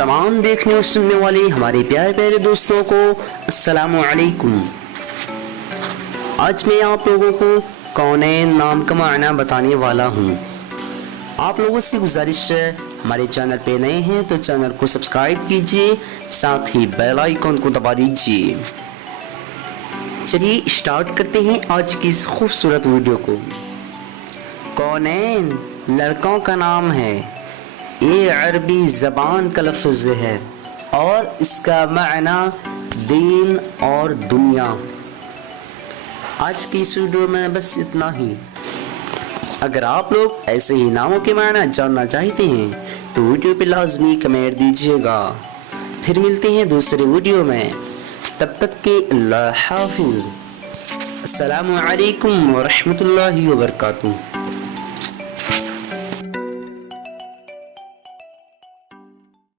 تمام دیکھنے اور سننے والے ہمارے پیارے پیارے دوستوں کو السلام علیکم۔ آج میں آپ لوگوں کو کونین نام کا معنی بتانے والا ہوں۔ آپ لوگوں سے گزارش ہے، ہمارے چینل پہ نئے ہیں تو چینل کو سبسکرائب کیجئے، ساتھ ہی بیل آئیکن کو دبا دیجئے۔ چلیے اسٹارٹ کرتے ہیں آج کی اس خوبصورت ویڈیو کو۔ کونین لڑکوں کا نام ہے، یہ عربی زبان کا لفظ ہے اور اس کا معنی دین اور دنیا۔ آج کی اس ویڈیو میں بس اتنا ہی۔ اگر آپ لوگ ایسے ہی ناموں کے معنی جاننا چاہتے ہیں تو ویڈیو پہ لازمی کمنٹ دیجیے گا۔ پھر ملتے ہیں دوسرے ویڈیو میں، تب تک کے اللہ حافظ۔ السلام علیکم ورحمۃ اللہ وبرکاتہ۔